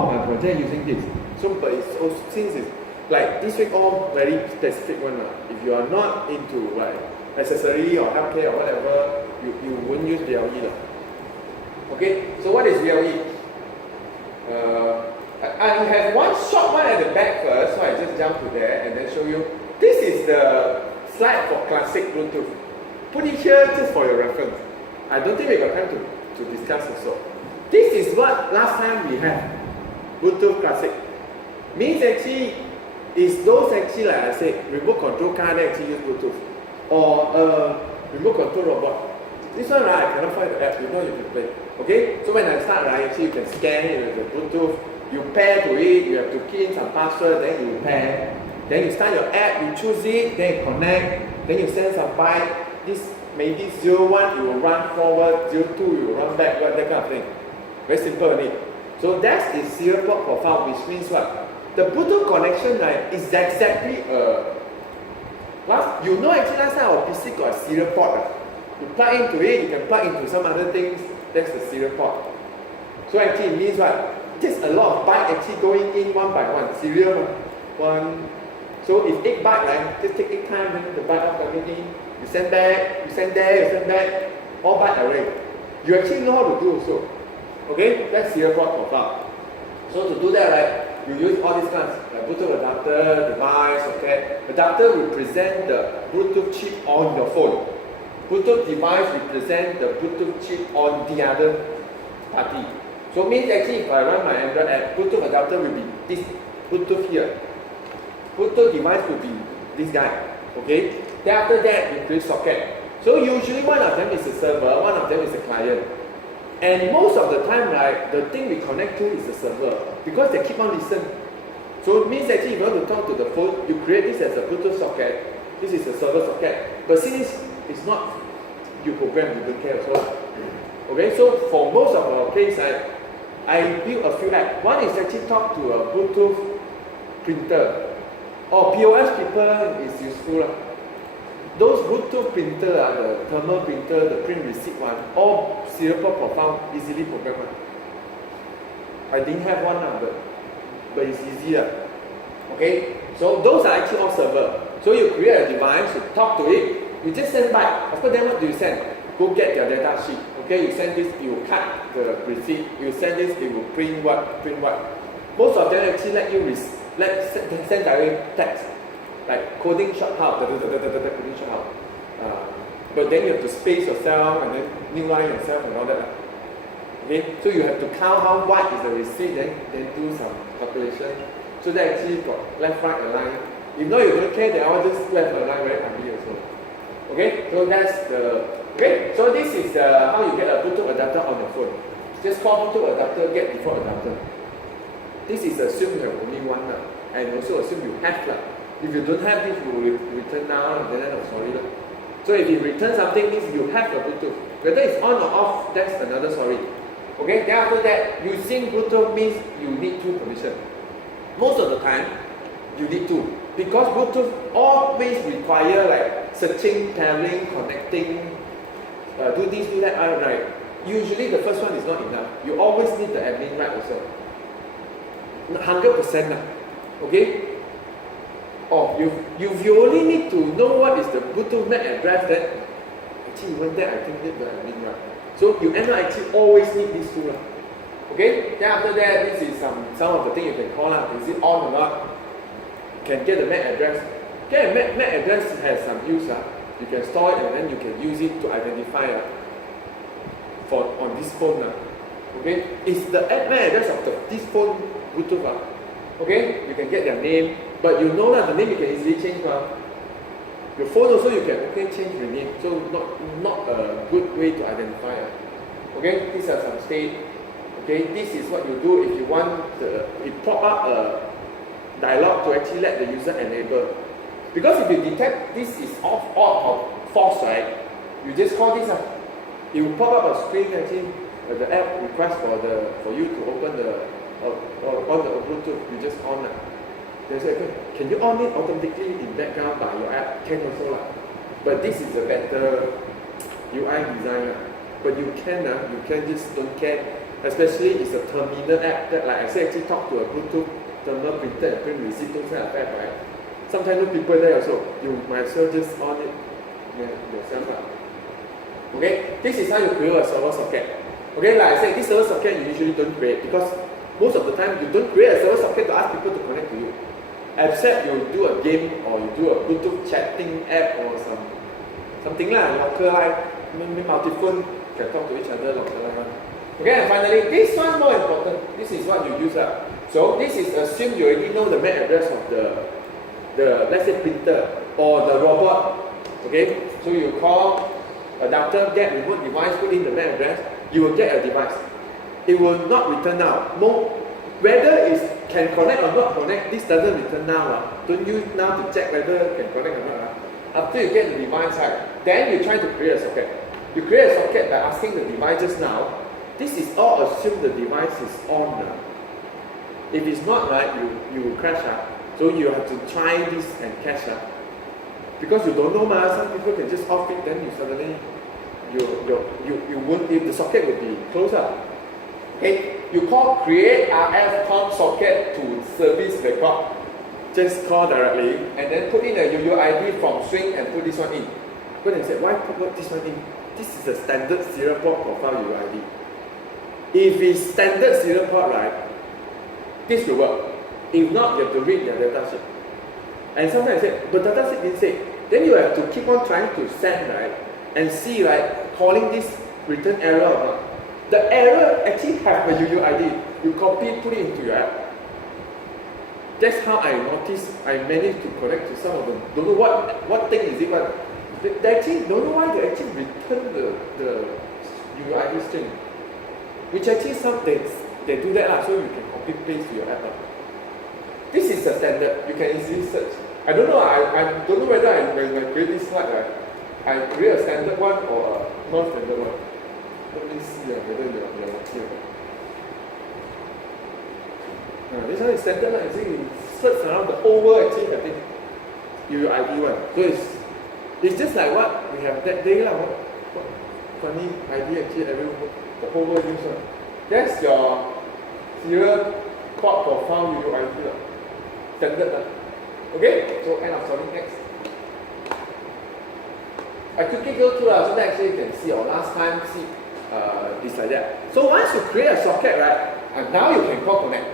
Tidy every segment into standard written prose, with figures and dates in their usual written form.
my project using this. So, but it's also, since it's like this week all very specific one. If you are not into like accessory or healthcare or whatever, you won't use BLE. Okay, so what is BLE? I have one short one at the back first, so I just jump to there and then show you. This is the slide for Classic Bluetooth. Put it here just for your reference. I don't think we got time to discuss also. This is what last time we had. Bluetooth Classic. Means actually, is those actually like I said, remote control car that actually use Bluetooth. Or remote control robot. This one right, I cannot find the app, you know you can play. Okay? So when I start right, actually you can scan it with the Bluetooth. You pair to it, you have to key in some password, then you pair. Then you start your app, you choose it, then you connect, then you send some byte. This maybe 01, you will run forward, 02, you will run backward, that kind of thing. Very simple only. So that's the serial port profile, which means what? The Bluetooth connection right is exactly you know actually last time our PC got a serial port. You plug into it, you can plug into some other things, that's the serial port. So actually it means what? There's a lot of byte actually going in one by one, serial one. So if 8 byte, right, just take 8 times, then the byte all coming in, you send back, you send there, you send back, all byte array. You actually know how to do also. Okay, that's serial port profile. So to do that, right, you use all these kinds, like Bluetooth adapter, device, okay. Adapter represent the Bluetooth chip on your phone. Bluetooth device represent the Bluetooth chip on the other party. So means actually if I run my Android app, Bluetooth adapter will be this Bluetooth here. Bluetooth device will be this guy. Okay? Then after that, you create socket. So usually one of them is a server, one of them is a client. And most of the time, right, the thing we connect to is the server because they keep on listening. So it means actually if you want to talk to the phone, you create this as a Bluetooth socket. This is a server socket. But since it's not you program, you don't care also. Okay, so for most of our case, I built a few apps. One is actually talk to a Bluetooth printer. Or POS people is useful. Those Bluetooth printer, the thermal printer, the print receipt one, all serial port profile easily programmed. I didn't have one, but it's easier. Okay, so those are actually all server. So you create a device, you talk to it, you just send back. After that, what do you send? Go get your data sheet. Okay, you send this, it will cut the receipt. You send this, it will print what, print what. Most of them actually let you send direct text. Like coding short how, coding short how. But then you have to space yourself and then new line yourself and all that. Okay, so you have to count how wide is the receipt, then do some calculation. So that actually got left, right align. If not, you don't care, then I'll just left align very ugly also. Okay, so that's the. Okay, so this is how you get a Bluetooth adapter on your phone. Just call Bluetooth adapter, get default adapter. This is assume you have only one, and also assume you have. If you don't have this, you will return now, and then I'm sorry. So if you return something, means you have a Bluetooth. Whether it's on or off, that's another story. Okay, then after that, using Bluetooth means you need 2 permissions. Most of the time, you need 2. Because Bluetooth always require like searching, pairing, connecting, do this, do that, right? Usually the first one is not enough. You always need the admin right also. 100%. Okay? Or you only need to know what is the Bluetooth MAC address, then actually even that I think need the admin right. So you end up actually always need these 2. Okay? Then after that, this is some of the things you can call out. Is it on or not? You can get the MAC address. Okay, MAC address has some use. You can store it and then you can use it to identify on this phone. Okay? It's the MAC address of this phone Bluetooth. Okay? You can get their name, but you know that the name you can easily change. Your phone also you can change the name. So not a good way to identify. Okay? These are some state. Okay? This is what you do if you want it pop up a dialog to actually let the user enable. Because if you detect this is off or false, right? You just call this. It will pop up a screen actually. The app request for you to open the on the Bluetooth. You just on. They say, okay, can you on it automatically in background by your app? Can also. But this is a better UI design. But you can just don't care. especially it's a terminal app that, like I said, actually talk to a Bluetooth terminal printer and print receipt, those kind of app, right? Sometimes no people there also. You might as well just on it yourself. Okay, this is how you create a server socket. Okay, like I said, this server socket you usually don't create because most of the time you don't create a server socket to ask people to connect to you. Except you do a game or you do a Bluetooth chatting app or something like local line, multi-phone can talk to each other local line. Okay, and finally, this one more important. This is what you use up. So this is assume you already know the MAC address of the let's say printer or the robot. Okay, so you call adapter, get remote device, put in the MAC address, you will get a device. It will not return now. Whether it can connect or not connect, this doesn't return now. Don't use now to check whether it can connect or not. After you get the device, right, then you try to create a socket. You create a socket by asking the device just now. This is all assume the device is on. If it's not, right, you will crash. So you have to try this and catch. Because you don't know, some people can just off it, then you suddenly you won't, the socket will be closed up. Okay, you call create RF com socket to service record. Just call directly and then put in a UUID from string and put this one in. But they said, why put this one in? This is a standard serial port profile UUID. If it's standard serial port, right, this will work. If not, you have to read your datasheet. And sometimes I said, but datasheet didn't say. Then you have to keep on trying to send, right, and see, right, calling this return error or not. The error actually have a UUID. You copy, put it into your app. That's how I noticed. I managed to connect to some of them. Don't know what thing is it, but they actually don't know why they actually return the UUID string. Which actually some they do that so you can copy paste to your app. This is the standard. You can easily search. I don't know. I don't know whether when I create this slide, right, I create a standard one or a non-standard one. Let me see whether you're here. This one is standard. I think you search around the whole world. Actually, I think UUID one. So it's just like what we have that day what funny idea actually the whole world use one. That's your serial port profile UUID standard. Okay, so end of solving next. I quickly go through so that actually you can see or last time see this like that. So once you create a socket, right, and now you can call connect.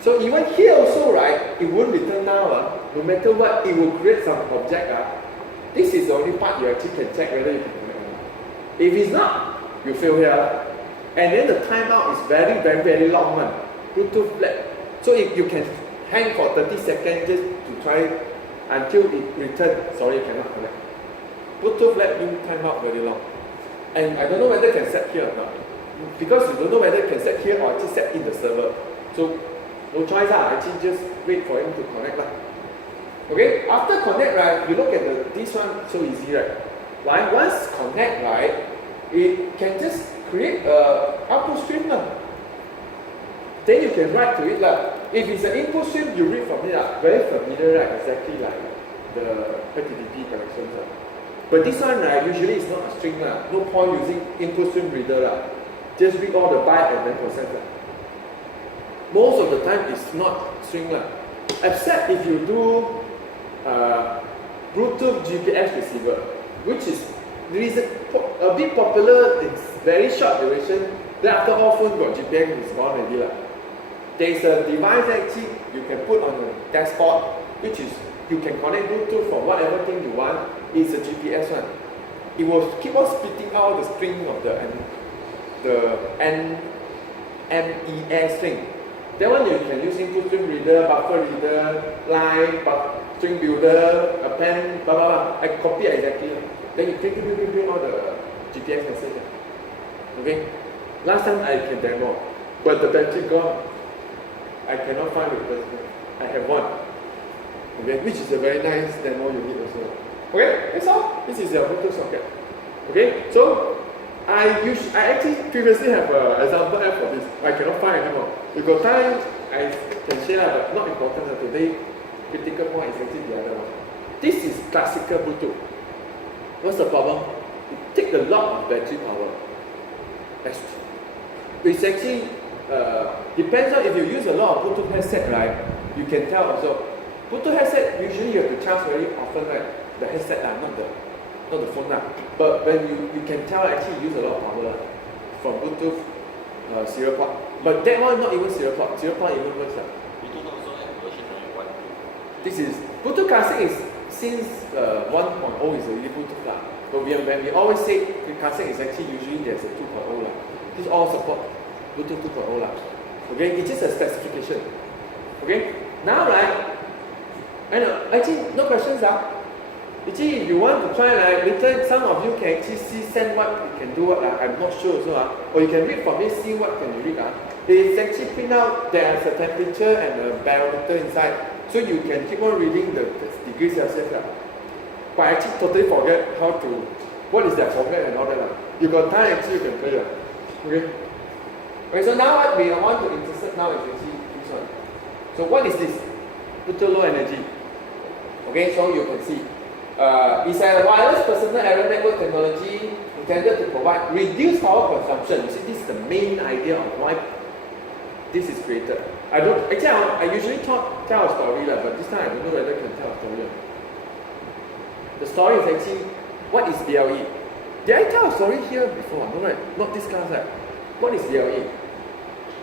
So even here also, right, it won't return now. No matter what, it will create some object. This is the only part you actually can check whether you can connect or not. If it's not, you fail here. And then the timeout is very, very, very long one. Bluetooth flat. So if you can hang for 30 seconds just to try it until it returns. Sorry, you cannot connect. Bluetooth flat you timeout very long. And I don't know whether it can set here or not. Because you don't know whether it can set here or just set in the server. So no choice, actually just wait for him to connect. Okay, after connect, right, you look at this one, so easy, right? Why? Once connect, right, it can just create a output stream. Then you can write to it. If it's an input stream, you read from it. Very familiar, right? Exactly like the HTTP connections. But this one, right, usually it's not a string. No point using input stream reader. Just read all the byte and then process. Most of the time, it's not string. Except if you do Bluetooth GPS receiver, which is a bit popular. It's very short duration. Then after all phone got GPS, it's gone already. There is a device actually you can put on the dashboard, which is you can connect Bluetooth for whatever thing you want. It's a GPS one. It will keep on spitting out the string of the NMES string. That one you can use input string reader, buffer reader, line, string builder, append, blah blah blah. I copy exactly. Then you print all the GPS message. Okay. Last time I can demo, but the battery gone. I cannot find replacement. I have one. Okay, which is a very nice demo you need also. Okay, that's all. This is your Bluetooth socket. Okay, so I actually previously have an example app for this. I cannot find anymore. If got time, I can share, but not important today. Critical point is actually the other one. This is classical Bluetooth. What's the problem? It takes a lot of battery power. It's actually depends on if you use a lot of Bluetooth headset, right? You can tell also. Bluetooth headset usually you have to charge very often, right? The headset, not the phone. But when you can tell actually use a lot of power from Bluetooth serial port. But that one not even serial port. Serial port even worse. Bluetooth also have version 1. This is Bluetooth Classic is since 1.0 is already Bluetooth lah. But when we always say Classic is actually usually there's a 2.0 lah. This all support Bluetooth 2.0 lah. Okay, it's just a specification. Okay, now right, I know actually no questions Actually, if you want to try, later some of you can actually send what you can do. I'm not sure also. Or you can read from this, see what can you read. It's actually print out there's a temperature and a barometer inside. So you can keep on reading the degrees Celsius. But I actually totally forget how to, what is that format and all that. You got time actually you can play. Okay, so now what we want to intercept now is actually this one. So what is this? Bluetooth low energy. Okay, so you can see. It's a wireless personal area network technology intended to provide reduced power consumption. You see, this is the main idea of why this is created. I usually tell a story, but this time I don't know whether I can tell a story. The story is actually, what is BLE? Did I tell a story here before? No, right? Not this class, right? What is BLE?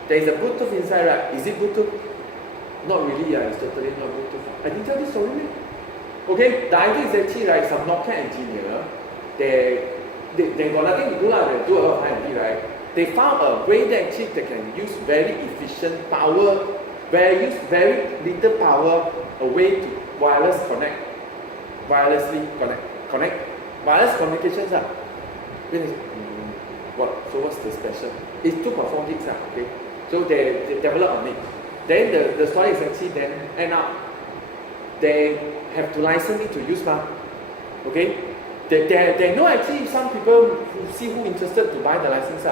There is a Bluetooth inside, right? Is it Bluetooth? Not really, it's totally not Bluetooth. I didn't tell this story, right? Okay, the idea is actually, right, some Nokia engineer, they got nothing to do, they do a lot of R&D, right? They found a way that actually they can use very efficient power, use very little power, a way to wirelessly connect, wireless communications. So what's the special? It's 2.4 gigs, okay? So they develop on it. Then the story is actually then end up, they have to license it to use, okay? They know actually some people who interested to buy the license,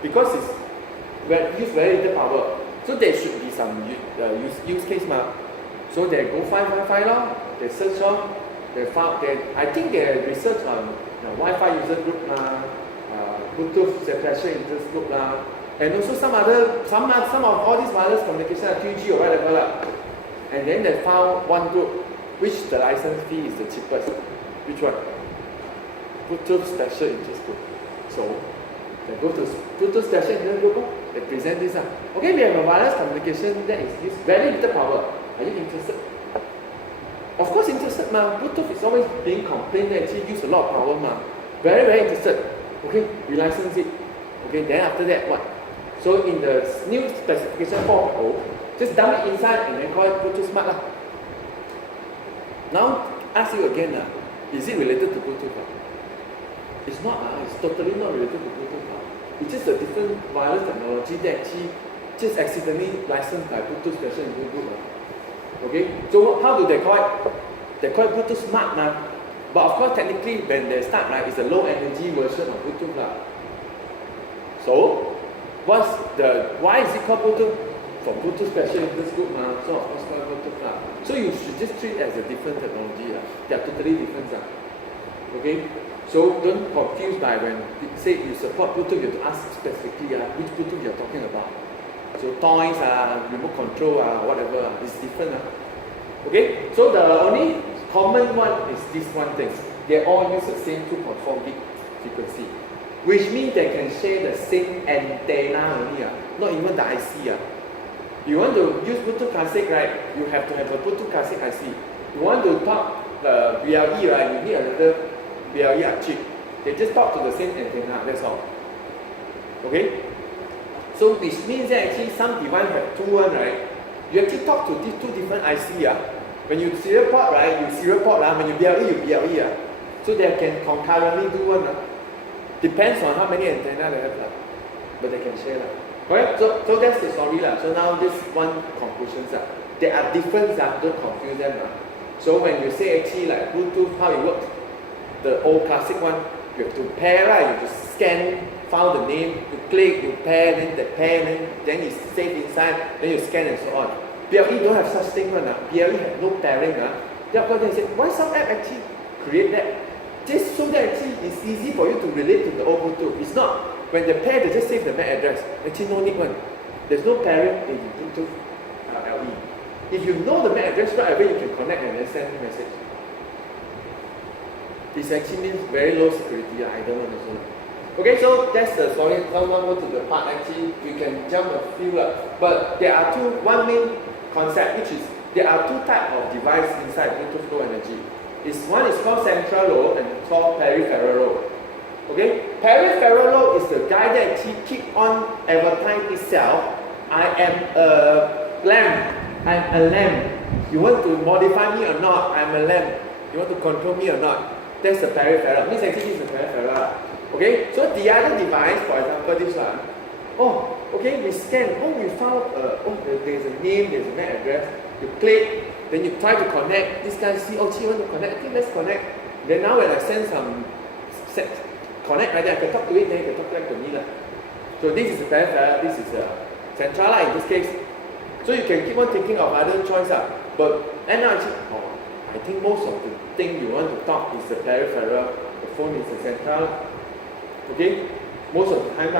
because it's use very little power. So there should be some use case, So they go find Wi-Fi, they search on, they found, I think they research on Wi-Fi user group, Bluetooth special interest group, and also some of all these wireless communication, 3G or whatever, and then they found one group which the license fee is the cheapest. Which one? Bluetooth special interest group. So they go to Bluetooth special interest group, they present this. Okay, we have a wireless communication that is very little power. Are you interested? Of course interested, Bluetooth is always being complained that it use a lot of power, Very, very interested. Okay, we license it. Okay, then after that, what? So in the new specification 4.0, just dump it inside and then call it Bluetooth Smart. Now, ask you again, is it related to Bluetooth? It's not, it's totally not related to Bluetooth. It's just a different wireless technology that actually just accidentally licensed by Bluetooth special interest group. Okay, so how do they call it? They call it Bluetooth Smart now. But of course, technically, when they start, it's a low energy version of Bluetooth. So, why is it called Bluetooth? For Bluetooth special interest group, so of course called Bluetooth. So you should just treat it as a different technology. They are totally different. Okay? So don't confuse by when you say you support Bluetooth, you have to ask specifically which Bluetooth you are talking about. So toys, remote control, whatever, is different. Okay? So the only common one is this one thing. They all use the same 2.4 gig frequency, which means they can share the same antenna only, not even the IC. You want to use Bluetooth Classic, right? You have to have a Bluetooth Classic IC. You want to talk the BLE, right? You need another BLE chip. They just talk to the same antenna, that's all. Okay? So which means that actually some device have two one, right? You actually talk to these two different IC. When you serial port, right? You serial port, when you BLE, you BLE. So they can concurrently do one. Depends on how many antenna they have. But they can share. Right? So that's the story. So now this one conclusion. There are different, don't confuse them. So when you say actually like Bluetooth, how it works, the old classic one, you have to pair, right? You have to scan, found the name, you click, you pair, then it's saved inside, then you scan and so on. BLE don't have such thing. BLE have no pairing. Therefore they said, why some app actually create that? Just so that actually it's easy for you to relate to the old Bluetooth. It's not. When they pair, they just save the MAC address. Actually, no need one. There's no pairing in Bluetooth LE. If you know the MAC address right away, you can connect and then send a message. This actually means very low security. I don't know also. Okay, so that's the story. Now go to the part. Actually, we can jump a few. But there are one main concept, which is there are two types of device inside Bluetooth Low Energy. One is called Central Low and called Peripheral Low. Okay, Peripheral Low is the guy that keep on advertising itself. I am a lamp. I'm a lamp. You want to modify me or not? I'm a lamp. You want to control me or not? That's the peripheral. This actually is the peripheral. Okay, so the other device, for example, this one. Oh, okay, we scan. Oh, we found. There's a name. There's a MAC address. You click. Then you try to connect. This guy see. Oh, she want to connect. Okay, let's connect. Then now when I send some connect right there, I can talk to it. Then you can talk back to me lah. So this is the peripheral. This is the central in this case. So you can keep on thinking of other choice but actually, I think most of the thing you want to talk is the peripheral. The phone is the central. Okay, most of the time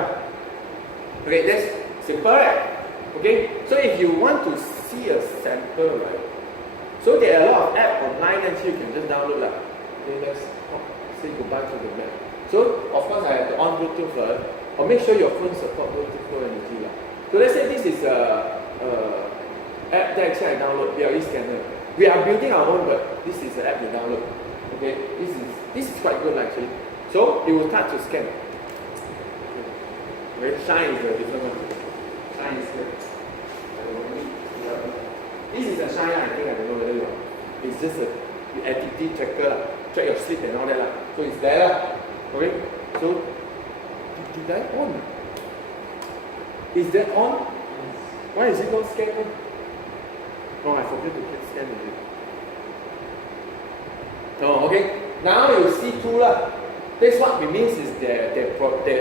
Okay, that's simple, right? Okay, so if you want to see a sample, right? So there are a lot of apps online and you can just download Okay, let's say goodbye to the map. So of course I have to on Bluetooth first, or make sure your phone support Bluetooth Low Energy. So let's say this is a app that actually I download, BLE scanner. We are building our own, but this is the app you download. Okay, this is quite good actually. So it will start to scan. Okay, Shine is a different one. Shine is good. This is a Shine, I think I don't know whether you are. It's just a activity tracker, track your sleep and all that. So it's there. Okay, so did I on? Is that on? Why is it not scan? Oh, I forgot to click scan again. Oh, okay. Now you see two lah. This what it means is they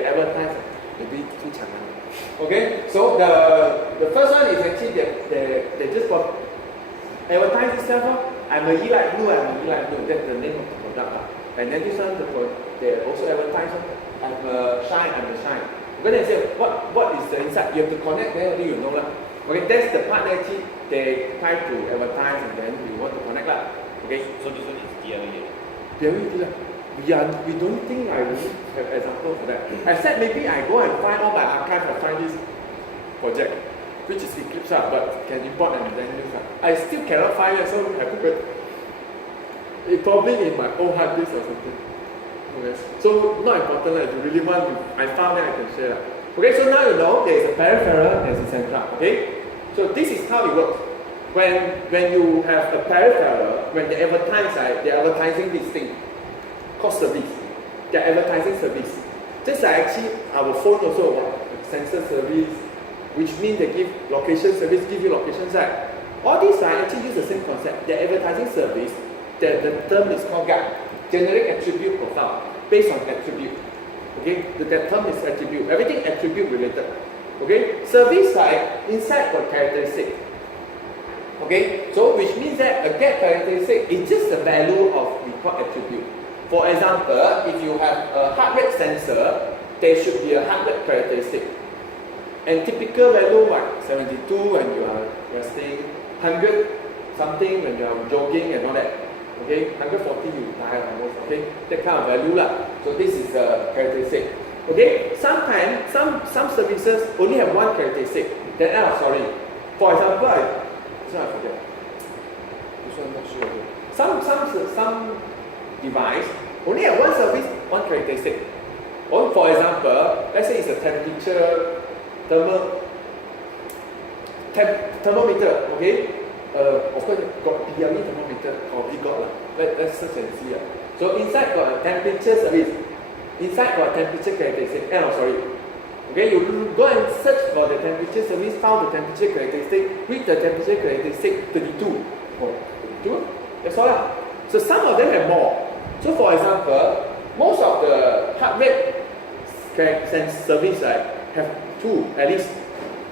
advertise. Maybe too channel. Okay. So the first one is actually they just advertise itself. I'm a light blue. I'm a light blue. That's the name of the product. And then this one they also advertise. I'm a shine. I'm a shine. When they say what is the inside, you have to connect. Then only you know lah. Okay, that's the part that actually they try to advertise and then you want to connect lah. Okay. So this one is BLE. BLE lah. We don't think I will have example for that. I said maybe I go and find all my archive and find this project, which is Eclipse but can import and then use I still cannot find it, so I have to wait. It's probably in my old hard disk or something. Okay. So not important if you really want to, I found that I can share. Okay, so now you know there is a peripheral, there is a central. Okay, so this is how it works. When you have a peripheral, when they advertise, they're advertising this thing called service. They're advertising service. Just like actually our phone also sensor service, which means they give location service, give you locations. All these actually use the same concept. They're advertising service. The term is called GAP, generic attribute profile, based on attribute. Okay, that term is attribute. Everything attribute related. Okay, service inside got characteristic. Okay, so which means that a get characteristic is just the value of we call attribute. For example, if you have a heart rate sensor, there should be a heart rate characteristic. And typical value 72 when you are staying, 100 something when you are jogging and all that. Okay, 140 you die almost. Okay, that kind of value lah. So this is the characteristic. Okay, sometimes some services only have one characteristic. Then sorry. For example, this one I forget. This one I'm not sure. Some device only have one service, one characteristic. Or for example, let's say it's a temperature thermometer. Okay. Of course, got BLE thermometer, or we got let's search and see. So inside got a temperature service. Inside got temperature characteristic. Okay, you go and search for the temperature service, found the temperature characteristic, read the temperature characteristic 32. Oh, 32? That's all. So some of them have more. So for example, most of the heart rate service have two at least.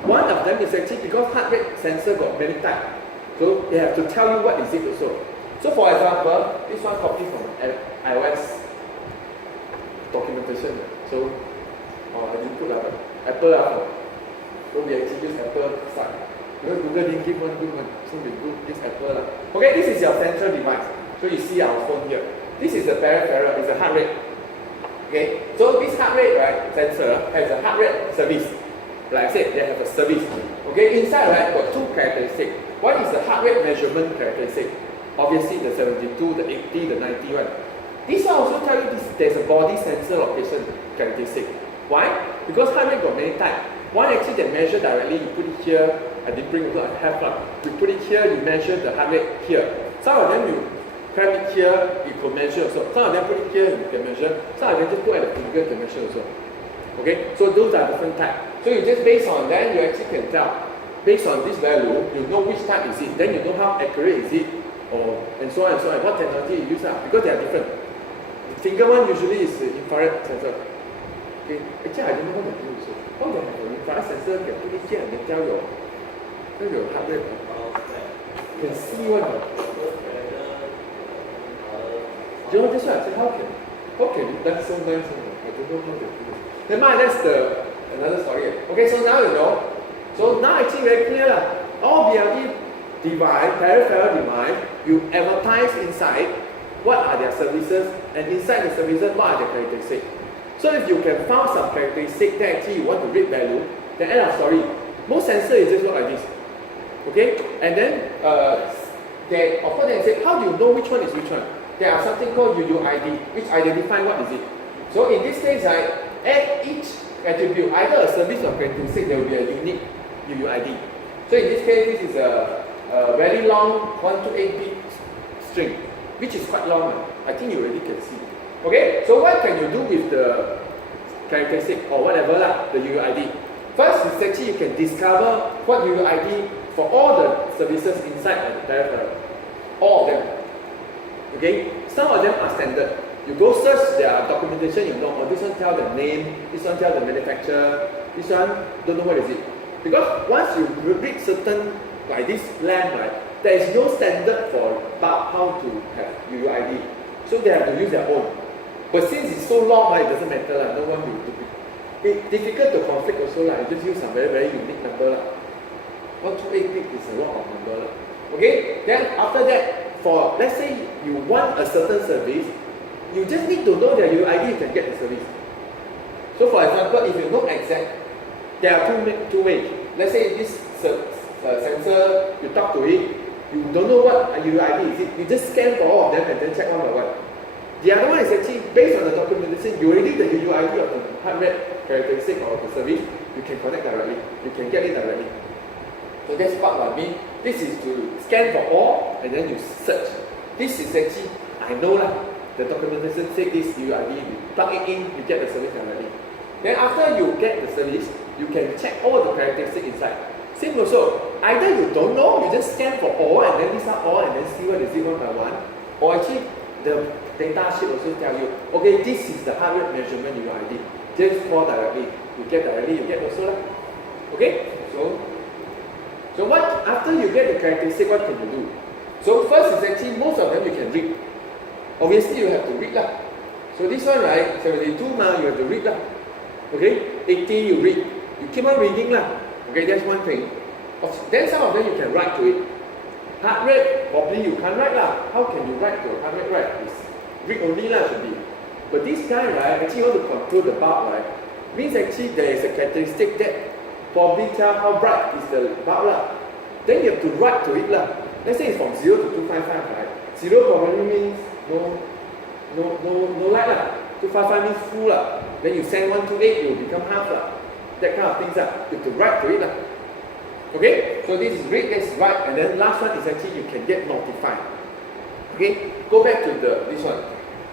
One of them is actually because heart rate sensor got many types. So they have to tell you what is it also. So for example, this one copy from iOS documentation. So input Apple so we actually use Apple side. Because Google didn't give one good one, so we use Apple. Okay, this is your central device. So you see our phone here. This is the peripheral, it's a heart rate. Okay, so this heart rate, right, sensor has a heart rate service. Like I said, they have a service. Okay, inside, right, got two characteristics. One is the heart rate measurement characteristic. Obviously, the 72, the 80, the 90 one. This one also tell you there's a body sensor location characteristic. Why? Because heart rate got many types. One actually they measure directly, you put it here. I didn't bring it, I have one. You put it here, you measure the heart rate here. Some of them you clamp it here, you can measure also. Some of them put it here, you can measure. Some of them just put at the finger to measure also. Okay, so those are different types. So you just based on that, you actually can tell. Based on this value, you know which type is it. Then you know how accurate is it, or and so on and so on. What technology you use because they are different. The finger one usually is the infrared sensor. Okay, actually I don't know how to do so. How they have an infrared sensor can put it here and then tell your heart rate. You can see one. You know this one? I said how can it done so nice? I don't know how they do it. Never mind, that's another story. Okay, so now you know. So now actually very clear lah. All BLE device, peripheral device, you advertise inside what are their services, and inside the services what are their characteristics. So if you can find some characteristics that actually you want to read value, then end of story. Most sensor is just like this. Okay? And then they of course they say, how do you know which one is which one? There are something called UUID, which identify what is it. So in this case, at each attribute, either a service or characteristic, there will be a unique UUID. So in this case, this is a very long 128-bit string, which is quite long. I think you already can see. Okay, so what can you do with the characteristic or whatever the UUID? First is actually you can discover what UUID for all the services inside the peripheral. All of them. Okay, some of them are standard. You go search their documentation, you know, this one tell the name, this one tell the manufacturer, this one don't know what is it. Because once you read certain, like this lamp, right, there is no standard for about how to have UUID. So they have to use their own. But since it's so long, it doesn't matter, no one will do it. It's difficult to conflict also, you just use some very, very unique number. 128 bit is a lot of number. Okay, then after that, for let's say you want a certain service, you just need to know their UUID, you can get the service. So for example, if you know exact, there are two ways. Let's say this sensor, you talk to it, you don't know what UUID is it, you just scan for all of them and then check one by one. The other one is actually based on the documentation, you already the UUID of the heart rate characteristic of the service, you can connect directly, you can get it directly. So that's part what I mean. This is to scan for all and then you search. This is actually, I know the documentation says this UUID, you plug it in, you get the service directly. Then after you get the service, you can check all the characteristics inside. Same also, either you don't know, you just scan for all and then list out all and then see what is it one by one. Or actually, the data sheet also tell you, okay, this is the heart rate measurement UUID. Just call directly. You get directly, you get also. Okay? So what, after you get the characteristic, what can you do? So first is actually, most of them you can read. Obviously, you have to read So this one, right, 72 now, you have to read Okay? 80 you read. You keep on reading Okay, that's one thing. Then some of them you can write to it. Heart rate, probably you can't write How can you write to a heart rate, right? It's read only should be. But this guy, right, actually want to control the bulb, right? Means actually there is a characteristic that probably tell how bright is the bulb Then you have to write to it Let's say it's from 0 to 255, right? 0 probably means no light 255 means full Then you send 128, it will become half That kind of things You have to write to it Okay, so this is read, that's write, and then last one is actually you can get notified. Okay, go back to this one.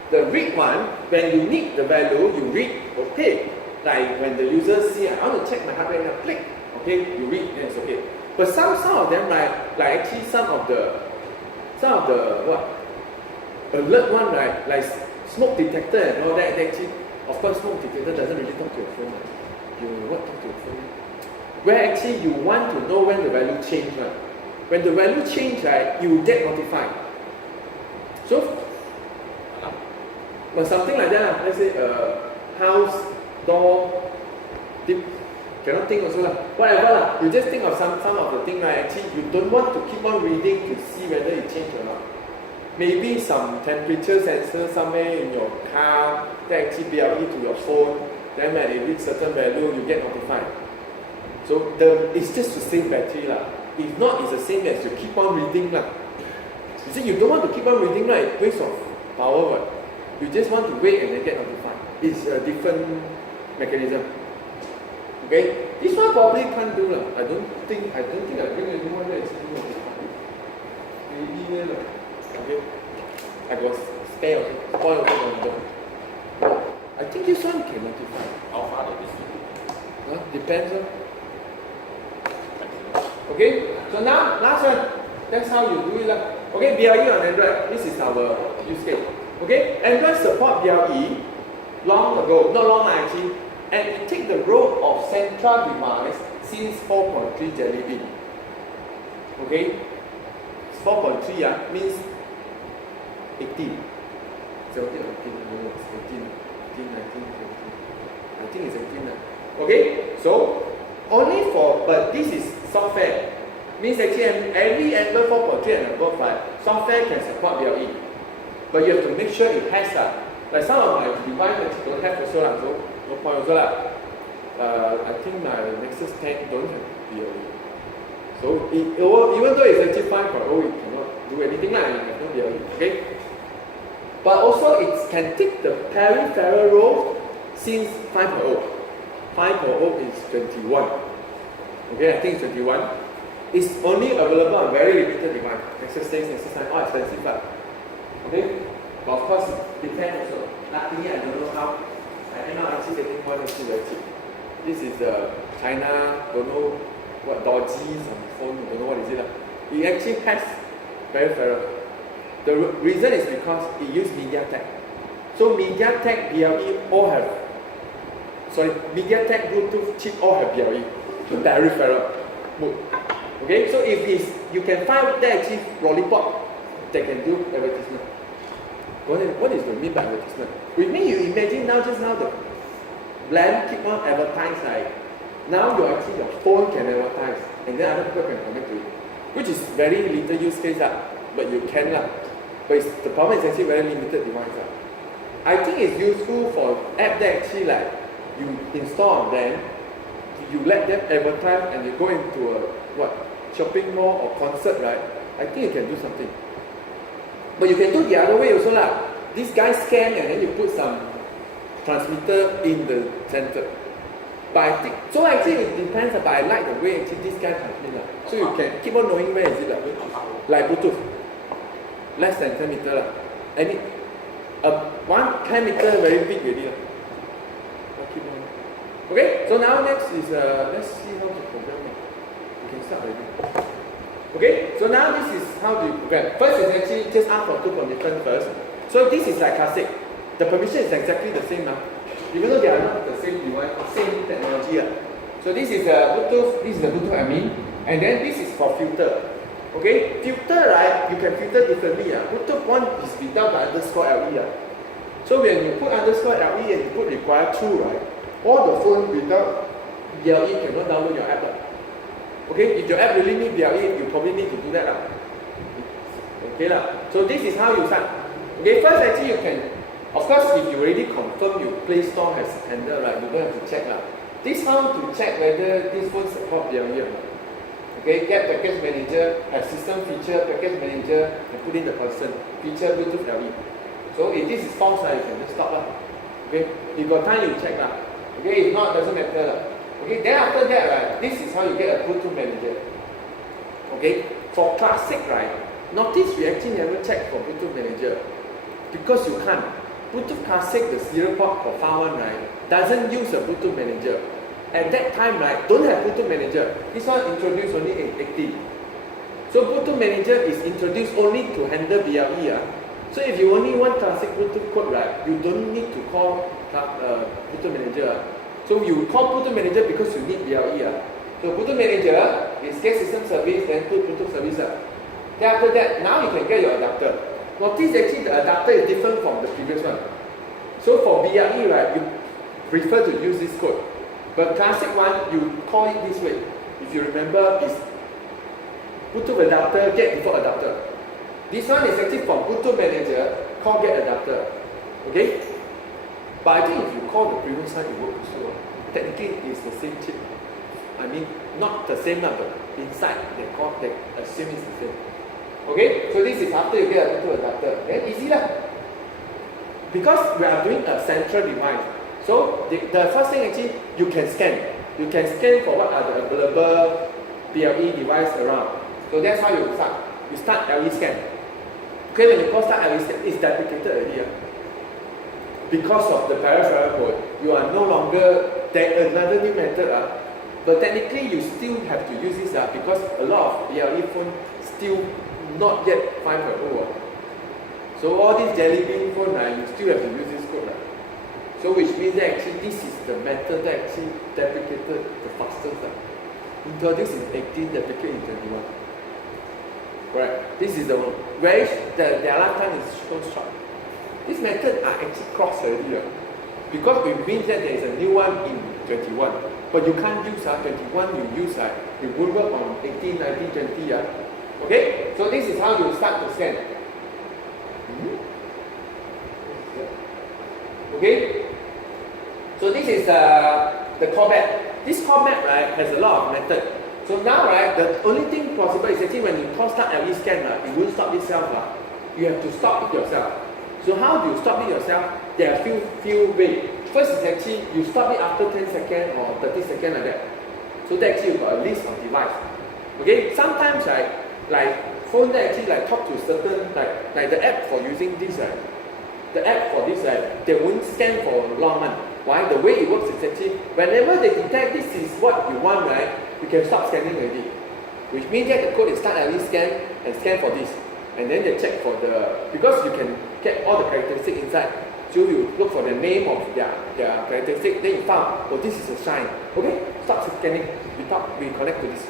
The read one, when you need the value, you read, okay. Like when the user see, I want to check my heart rate now, click. Okay, you read, then it's okay. But some of them, like actually some of the what? Alert one, right? Like smoke detector and all that, actually, of course smoke detector doesn't really talk to your phone. You talk to your phone? Where actually you want to know when the value change, right? When the value change, right, you will get notified. So, when something like that, let's say house, door, Cannot think also lah. Whatever lah. You just think of some of the thing right. Actually, you don't want to keep on reading to see whether it changed or not. Maybe some temperature sensor somewhere in your car that actually BLE to your phone. Then when it reaches certain value, you get notified. So it's just to save battery lah. If not, it's the same as you keep on reading lah. You see, you don't want to keep on reading right. It waste of power. Right? You just want to wait and then get notified. It's a different mechanism. Okay, this one probably can't do lah. I don't think I bring anyone that actually do notify. Maybe there lah. Okay, I got spare also. Spoil also. I think this one can notify. How far does this go? Depends on. Okay, so now last one. That's how you do it lah. Okay, BLE on Android. This is our use case. Okay, Android support BLE long ago, not long actually, and it take the role of central device since 4.3 Jelly Bean. Okay, 4.3 means 18, 17 or 18, I don't know, it's 18, 19, 20. I think it's 18 Okay, so only for, but this is software. Means actually every Android 4.3 and above, software can support BLE. But you have to make sure it has like some of my devices don't have also so no point also I think my Nexus 10 don't have BLE. So even though it's actually 5.0, it cannot do anything it has no BLE. Okay? But also it can take the peripheral role since 5.0. 5.0 is 21. Okay, I think it's 21. It's only available on very limited device. Nexus 6, Nexus 9, all expensive Okay? But of course, it depends also. Luckily, I don't know how. I end up actually getting one actually very cheap. This is China, don't know what, dodgy, some phone, don't know what is it. It actually has peripheral. The reason is because it uses MediaTek. So MediaTek BLE all have, MediaTek Bluetooth chip all have BLE. The peripheral mode. Okay, so if you can find that actually lollipop that can do advertisement. What is the mean by advertisement? With me, you imagine just now the brand keep on advertise now your phone can advertise and then other people can connect to it. Which is very little use case but you can But the problem is actually very limited device I think it's useful for app that actually you install on them, you let them advertise and you go into a shopping mall or concert, I think you can do something. But you can do the other way also This guy scan and then you put some transmitter in the center. But I think, so actually it depends, but I like the way actually this guy transmits. So you can keep on knowing where is it like Bluetooth. Less than 10 meter Any 10 meter very big already Okay, so now next is let's see how to program it. You can start already. Okay, so now this is how to program. First is actually just ask for two permissions first. So this is like classic. The permission is exactly the same now. Even though they are not the same device, same technology. So this is Bluetooth, this is the Bluetooth and then this is for filter. Okay, filter you can filter differently. Bluetooth one is without the underscore LE. So when you put underscore LE and you put require true, all the phone without BLE cannot download your app. Okay, if your app really need BLE, you probably need to do that. Okay, so this is how you start. Okay, first actually you can, of course if you already confirm your Play Store has handled, you don't have to check. This how to check whether this phone support BLE or not. Okay, get package manager, have system feature, package manager, and put in the person, feature Bluetooth LE. So if this is false, you can just stop. Okay, if got time you check. Okay, if not, doesn't matter. Okay, then after that, this is how you get a Bluetooth manager. Okay, for Classic, notice we actually never check for Bluetooth manager because you can't. Bluetooth Classic, the serial port for far one, doesn't use a Bluetooth manager. At that time, don't have Bluetooth manager. This one introduced only in 18. So Bluetooth manager is introduced only to handle BLE. So if you only want Classic Bluetooth code, you don't need to call Bluetooth manager. So you call Bluetooth manager because you need BLE. So Bluetooth manager is get system service, then put Bluetooth service. Then after that, now you can get your adapter. Notice actually the adapter is different from the previous one. So for BLE, you prefer to use this code. But classic one, you call it this way. If you remember, is Bluetooth adapter, get default adapter. This one is actually from Bluetooth manager, call get adapter. Okay? But I think if you call the previous one, it works also. Technically, it's the same chip. I mean, not the same number. Inside, they assume it's the same. Okay? So this is after you get a Bluetooth adapter. Then easy lah. Because we are doing a central device. So the first thing actually, you can scan. You can scan for what are the available BLE device around. So that's how you start. You start LE scan. Okay, when you call start LE scan, it's deprecated already. Because of the peripheral code, you are no longer, there's another new method. But technically, you still have to use this because a lot of BLE phone still not yet 5.0. So all these jelly bean phone, you still have to use this code. So which means that actually this is the method that actually deprecated the fastest. Introduced in 18, deprecated in 21. Correct. This is the one. Whereas their lifetime is so short. This method are actually crossed already. Because it means that there is a new one in 21. But you can't use 21, you use you will work on 18, 19, 20. Okay? So this is how you start to scan. Okay? So this is the callback. This callback, right, has a lot of methods. So now, right, the only thing possible is actually when you call start LE scan, it won't stop itself. You have to stop it yourself. So how do you stop it yourself? There are few ways. First is actually you stop it after 10 seconds or 30 seconds like that. So that actually you got a list of device. Okay? Sometimes, right, like phone that actually like talk to certain like the app for using this, right? The app for this, they won't scan for a long time. Why? The way it works is actually, whenever they detect this is what you want, right, you can stop scanning already. Which means that the code is start LE scan and scan for this. And then they check for because you can get all the characteristics inside. So you look for the name of their characteristic, then you found, oh, this is a shine. Okay, stop scanning. We connect to this.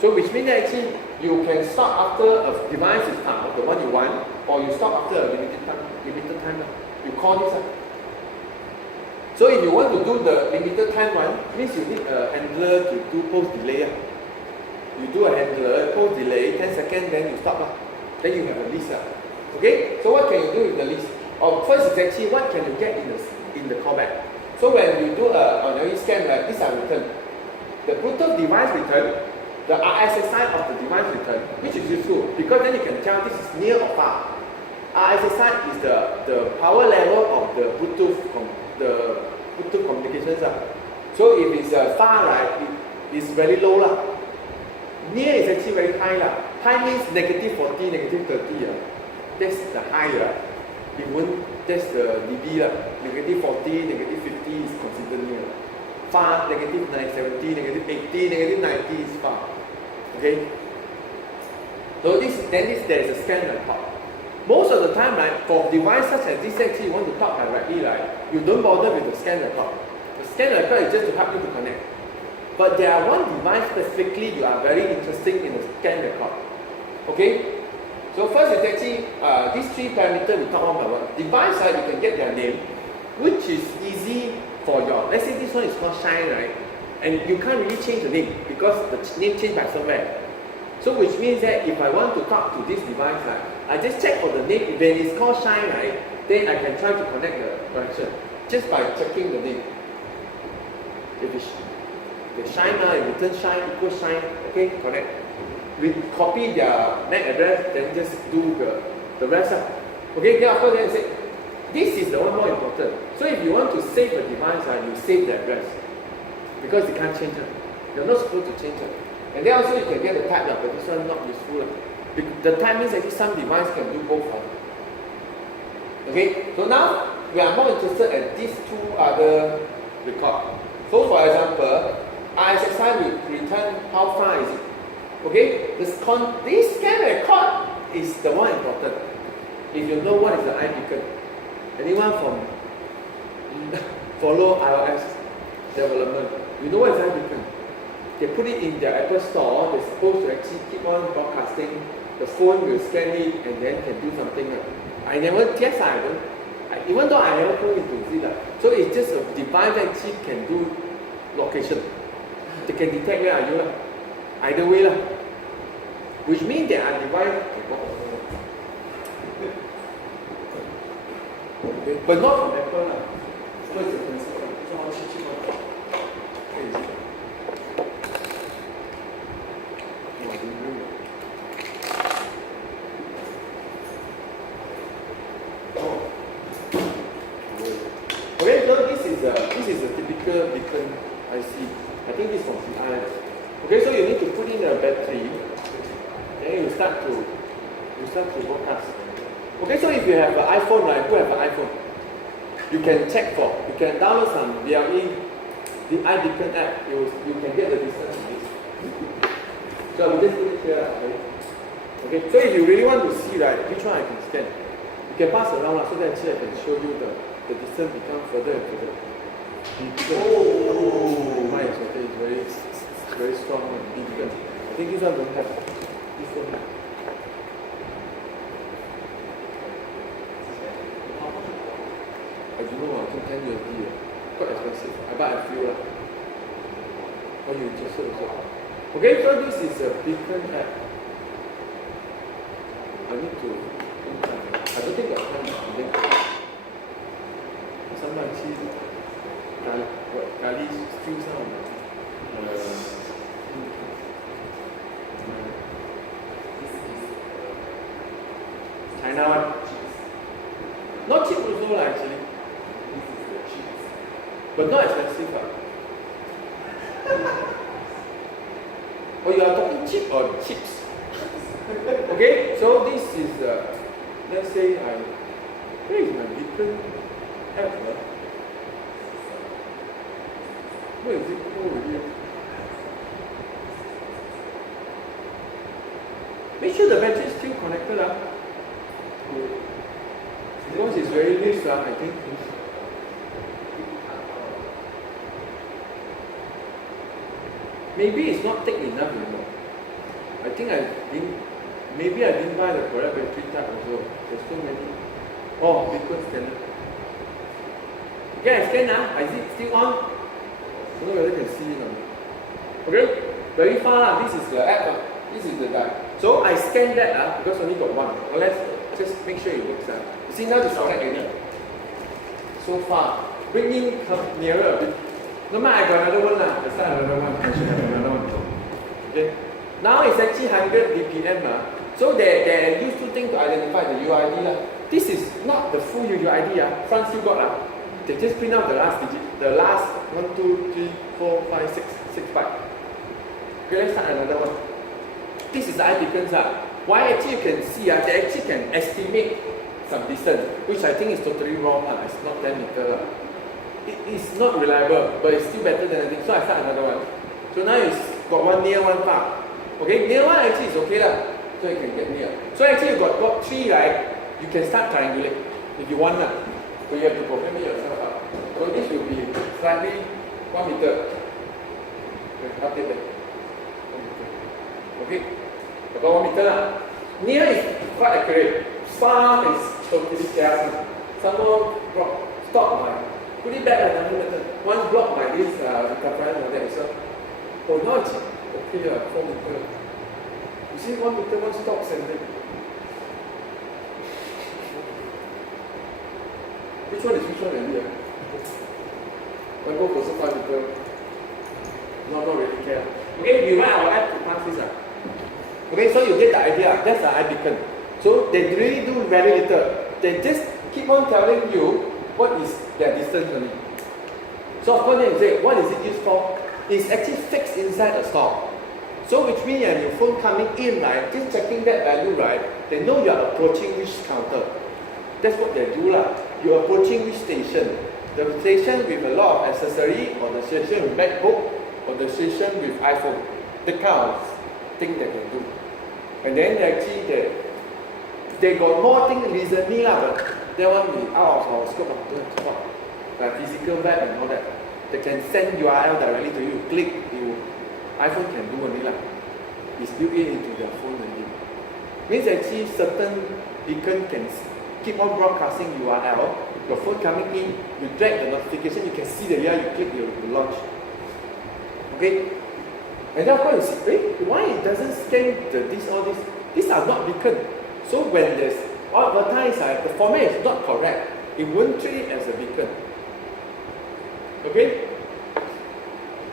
So which means that actually you can stop after a device is out, the one you want, or you stop after a limited time. You call this. So if you want to do the limited time one, means you need a handler to do post delay. You do a handler, post delay, 10 seconds, then you stop. Then you have a list. Okay? So what can you do with the list? First is actually what can you get in the callback. So when you do an LE scan, these are returned. The Bluetooth device return, the RSSI of the device return, which is useful because then you can tell this is near or far. RSSI is the power level of the Bluetooth communications. So if it's far, right, it's very low. Near is actually very high. High means -40, -30. That's the high. That's the dB. -40, -50 is considered near. Far, -70, -80, -90 is far. Okay? So there is a scan record. Most of the time, right, for devices such as this, actually you want to talk directly, right, you don't bother with the scan record. The scan record is just to help you to connect. But there are one device specifically you are very interested in the scan record. Okay? So first is actually these three parameters we talk one by one. Device, you can get their name, which is easy for your, let's say this one is called Shine, right? And you can't really change the name because the name changed by firmware. So which means that if I want to talk to this device, I just check for the name. When it's called Shine, right, then I can try to connect the connection just by checking the name. If it's the Shine, if return Shine equals Shine, okay, connect. We copy their MAC address, then just do the rest. Okay, then after that, say, this is the one more important. So if you want to save a device, you save the address because you can't change it. You're not supposed to change it. And then also you can get the type, but this one not useful. The type means actually some device can do both. Okay, so now we are more interested in these two other records. So for example, RSSI will return how far is it. Okay, this scan record is the one important. If you know what is the iBeacon, anyone from follow iOS development, you know what is iBeacon? They put it in their Apple Store. They're supposed to actually keep on broadcasting. The phone will scan it and then can do something. I never, yes, I don't. Even though I never go into it. So it's just a device that actually can do location. They can detect where are you lah. Either way lah. Which means there are devices. Okay. But not from Apple lah. So it's expensive. So how cheap one? Okay, so this is a typical beacon IC. I think this is from CI. Okay, so you need to put in a battery. Then you start to broadcast. Okay, so if you have an iPhone, right? Who have an iPhone? You can check for. You can download some BLE, the iBeacon app. You can get the distance from this. So I will just put it here. Okay. So if you really want to see, right, which one I can scan, you can pass around so that actually I can show you the distance become further and further. Oh, mine is okay. It's very strong and big. I think this one don't have. This one have. I don't know. I think 10 USD. Quite expensive. I buy a few. Or you just also. Okay, so this is a beacon app. I need to. I don't think I can. Sometimes Kali still sound. China one. Not cheap also lah actually. But not expensive. Oh, you are talking cheap or chips? Okay, so this is let's say where is my beacon app? Where is it? Over here. Make sure the battery is still connected because it's very loose I think. Maybe it's not thick enough anymore. I think maybe I didn't buy the correct battery type also. There's so many. Oh, beacon scanner. Okay, I scan now. Is it still on? I don't know whether you can see it or not. Okay, very far. This is the app. This is the guy. So I scan that because only got one. Well, let's just make sure it works. You see now it's connected already. So far. Bring in nearer a bit. No matter, I got another one lah. I start another one. I should have another one. Okay. Now it's actually 100 BPM So they use two things to identify the UID lah. This is not the full UID Front still got They just print out the last digit. The last 1, 2, 3, 4, 5, 6, 5. Okay, let's start another one. This is the iBeacons Why actually you can see they actually can estimate some distance, which I think is totally wrong It's not 10 meters It is not reliable, but it's still better than anything. So I start another one. So now it's got one near, one far. Okay, near one actually is okay So you can get near. So actually you got 3, right? You can start triangulate if you want So you have to program it yourself So this will be slightly 1 meter. Okay, update that. 1 meter. Okay, about 1 meter Near is quite accurate. Far is totally chaos. Someone stop put it back at 100 meters. One block by this interference or that so. Oh, now it's okay 4 meters. You see 1 meter, one stop sending. Which one already? One go for 5 meters. Not really care. Okay, we write our app to pass this Okay, so you get the idea. That's the iBeacon. So they really do very little. They just keep on telling you what is their distance only. So of course then you say, what is it used for? It's actually fixed inside a store. So which means when your phone coming in, right, just checking that value, right, they know you are approaching which counter. That's what they do You're approaching which station. The station with a lot of accessory, or the station with MacBook, or the station with iPhone. The kind of thing they can do. And then actually they got more things recently but that one is out of our scope like physical web and all that. They can send URL directly to you. Click, iPhone can do only It's built into their phone already. Means actually certain beacon can keep on broadcasting URL. Your phone coming in, you drag the notification, you can see the URL, you click, you launch. Okay? And then of course you see, why it doesn't scan all this? These are not beacon. So when there's advertised, the format is not correct. It won't treat it as a beacon. Okay?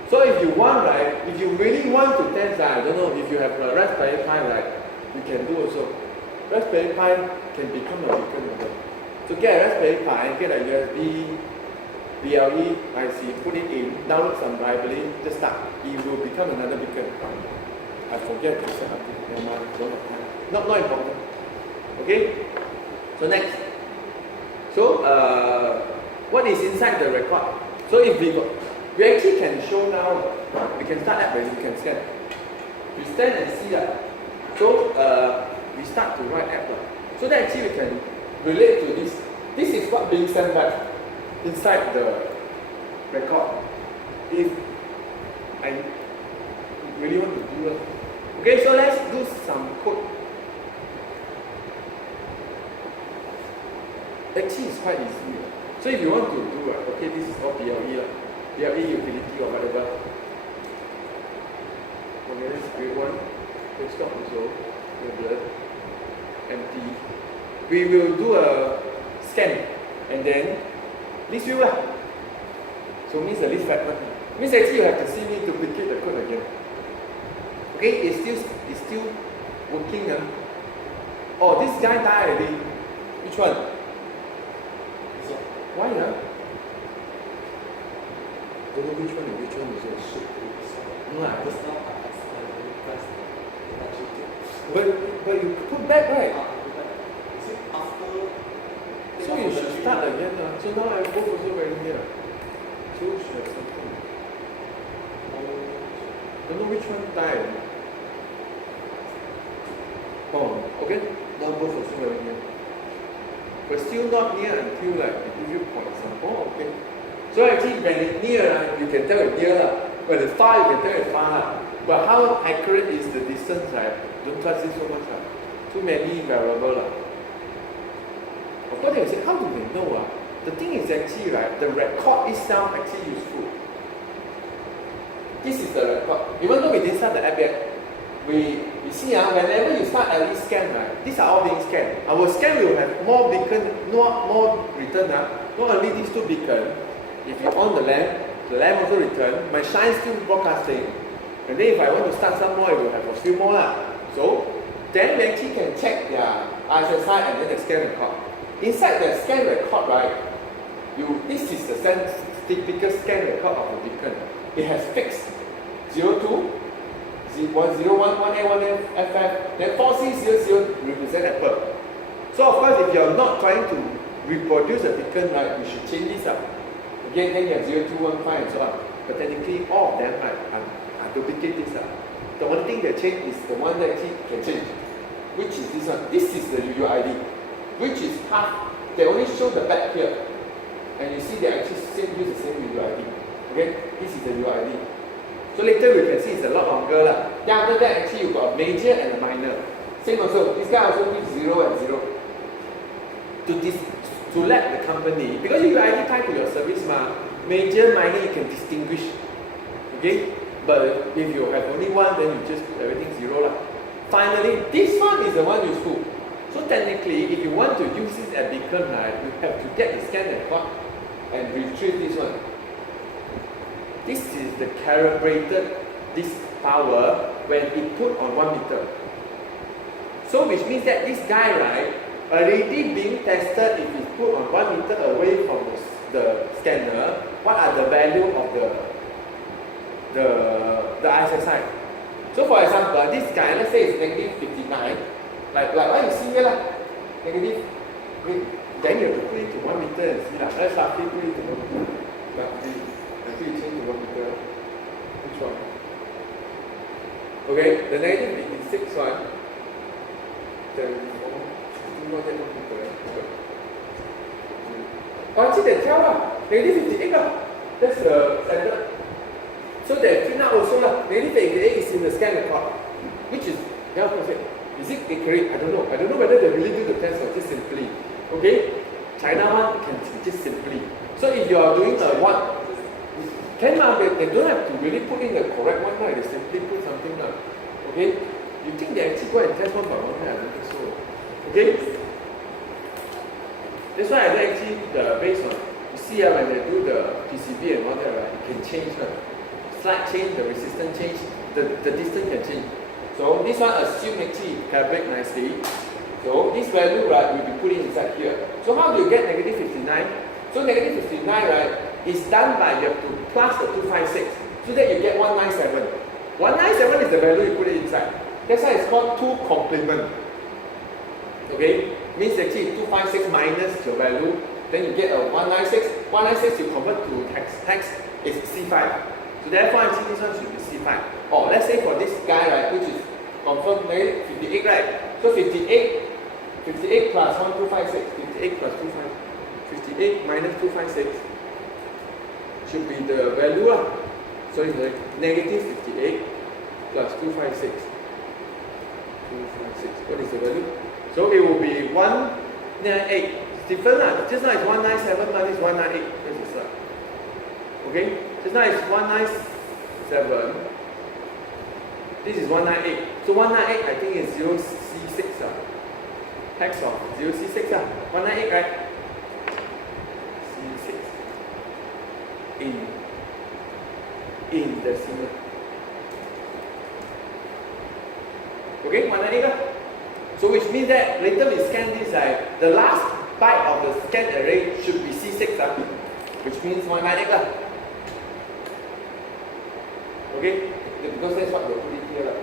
So if you want, right, if you really want to test, I don't know, if you have a Raspberry Pi, right, you can do also. Raspberry Pi can become a beacon also. So get a Raspberry Pi, get a USB BLE IC, put it in, download some library, just start. It will become another beacon. I forget to set up the don't have time. Not important. Okay? So next. So what is inside the record? So if we actually can show now, we can start app where you can scan. We stand and see that. So we start to write app. So that actually we can relate to this. This is what being sent back inside the record. If I really want to do it. Okay, so let's do some code. Actually, it's quite easy. So if you want to do okay, this is called BLE, BLE utility or whatever. Okay, let's create one. Let's stop also. Empty. We will do a scan and then list view lah. So means the list fragment. Means actually you have to see me duplicate the code again. Okay, it's still working. Oh, this guy died already. Which one? Why? Don't know which one and which one is also. No lah. But you put back, right? So you should start again. So now I both also very near. So you should have something. Don't know which one died. Oh, okay. Now both also very near. But still not near until like we give you points. Oh, okay. So actually when it's near, you can tell it's near. When it's far, you can tell it's far. But how accurate is the distance? Don't trust it so much. Too many variables. Of course, they say, how do they know? The thing is actually, right, the record itself actually useful. This is the record. Even though we didn't start the app yet, we see whenever you start LE scan, right, these are all being scanned. Our scan will have more beacon, more return. Not only these two beacons, if you on the lamp also return. My shine still broadcasting. And then if I want to start some more, it will have a few more. So then we actually can check their RSSI and then the scan record. Inside the scan record, right, this is the typical scan record of the beacon. It has fixed 02, 01, 1A, 1F, FF, then 4C00 represent Apple. So of course, if you're not trying to reproduce a beacon, right, you should change this up. Again, then you have 0215 and so on. But technically, all of them are duplicate this up. The only thing that change is the one that actually can change, which is this one. This is the UUID, which is half. They only show the back here, and you see they actually use the same UUID. Okay, this is the UUID. So later we can see it's a lot longer. Then after that, actually you got a major and a minor. Same also. This guy also means 0 and 0. To let the company, because UUID tied to your service, major, minor you can distinguish. Okay. But if you have only one, then you just put everything 0. Finally, this one is the one useful. So technically, if you want to use this as beacon, right, you have to get the scan record and retrieve this one. This is the calibrated this power when it put on 1 meter. So which means that this guy, right, already being tested if it's put on 1 meter away from the scanner, what are the value of the RSSI. So for example, this guy, let's say it's negative 59, like what you see here, negative, then you have to put it to 1 meter and see, let's roughly put it to 1 meter, roughly, until you change to 1 meter, which one? Okay, the negative 56 one, 74, still not yet 1 meter. Oh, actually they tell negative 58 that's the standard. So the print out also negative 88 is in the scan record, which is perfect. Is it accurate? I don't know. I don't know whether they really do the test or just simply. Okay? China one can just simply. So if you are doing a one, Can they don't have to really put in the correct one, right? They simply put something up. Okay? You think they actually go and test one by one? I don't think so. Okay? That's why I like actually based on, you see when they do the PCB and all that, right, you can change slight change, the resistance change, the distance can change. So this one assume actually calibrate nicely. So this value, right, will be put inside here. So how do you get negative 59? So negative 59, right, is done by you have to plus the 256 so that you get 197. 197 is the value you put it inside. That's why it's called 2 complement. Okay? Means actually 256 minus your value, then you get a 196. 196 you convert to hex is C5. So therefore actually this one should be C5. Or let's say for this guy, right, which is confirmed 58, right? So 58 plus 1256, 58 plus 58 minus 256 should be the value. So it's like negative 58 plus 256. 256. What is the value? So it will be 198. It's different. Just now it's 197, now it's 198. This is okay? Just now it's 197. This is 198. So 198 I think is 0C6. Hex of 0C6. 198, right? C6. In decimal. Okay, 198. So which means that later we scan this, the last byte of the scan array should be C6, which means 198. Okay, because that's what we're putting here.